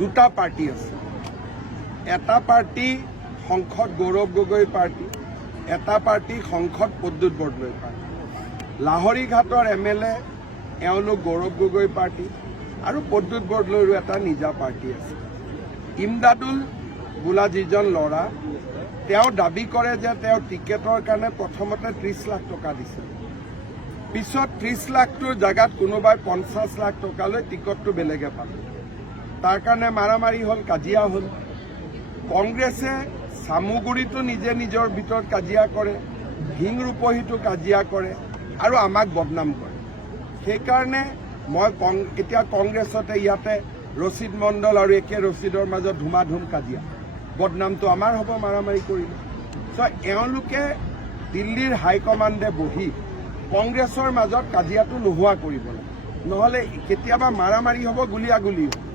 দুটা পাৰ্টি আছে। এটা পাৰ্টি সংসদ গৌৰৱ গগৈ পাৰ্টি, এটা পাৰ্টি সংসদ প্ৰদ্যুৎ বৰদলৈ পাৰ্টি। লাহৰীঘাটৰ MLA এওঁলোক গৌৰৱ গগৈ পাৰ্টি আৰু প্ৰদ্যুৎ বৰদলৈৰো এটা নিজা পাৰ্টি আছে। ইমদাদুল বোলা যিজন ল'ৰা, তেওঁ দাবী কৰে যে তেওঁ টিকেটৰ কাৰণে প্ৰথমতে 30 লাখ টকা দিছিল, পিছত 30 লাখটোৰ জেগাত কোনোবাই 50 লাখ টকালৈ টিকটটো বেলেগে পালে। তাৰ কাৰণে মাৰামাৰি হ'ল, কাজিয়া হ'ল। কংগ্ৰেছে চামুগুৰিতো নিজে নিজৰ ভিতৰত কাজিয়া কৰে, ভিংৰূপহীতো কাজিয়া কৰে আৰু আমাক বদনাম কৰে। সেইকাৰণে মই এতিয়া কংগ্ৰেছতে ইয়াতে ৰচিদ মণ্ডল আৰু একে ৰচিদৰ মাজত ধুমাধুম কাজিয়া, বদনামটো আমাৰ হ'ব মাৰামাৰি কৰিলে। এওঁলোকে দিল্লীৰ হাইকমাণ্ডে বহি কংগ্ৰেছৰ মাজত কাজিয়াটো নোহোৱা কৰিব লাগে, নহ'লে কেতিয়াবা মাৰামাৰি হ'ব, গুলীয়াগুলি হ'ব।